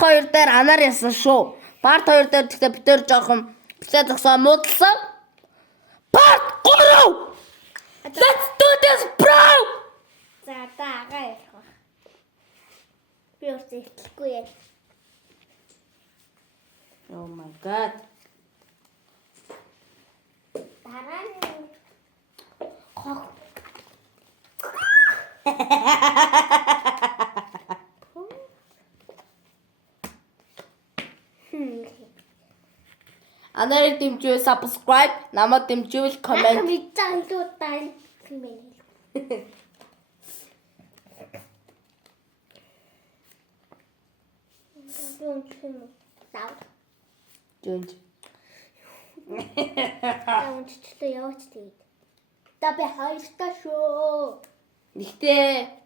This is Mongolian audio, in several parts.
2 дээр анаар ясан шүү. Part 2 дээр тэгтээ бид төр жоохон битээ зогсоо муудалсан. Part 3. Let's do this, bro. За дагаа ярих ба. Би өөртөө ихтлэхгүй яа. Oh my god. Дараа нь хог. Анарыг дэмжүүл subscribe, намайг дэмжүүл comment. Мэдээ илүү даал хэмээн. Тав. Жүнж. Таунчлаа яваач тэгээд. Та би хоёртаа шүү. Нэгтээ.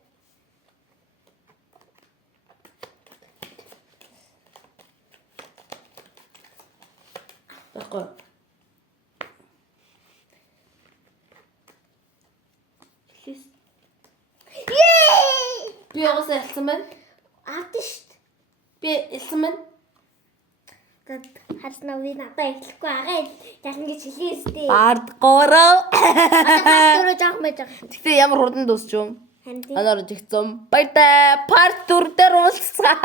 Тэгэхгүй. Хис. Би уус ялсан байна. Аад штт. Би ялсан байна. Гэт харснаа би надаа ихлэхгүй байгаа. Ялан гэж хэлээ сте. Part 3. Одоо жоох мэж байгаа. Тэгтээ ямар хурдан дуусч юм? Ханди. Анаар жигцэн. Баяртай. Part 4 дээр уулзцаа.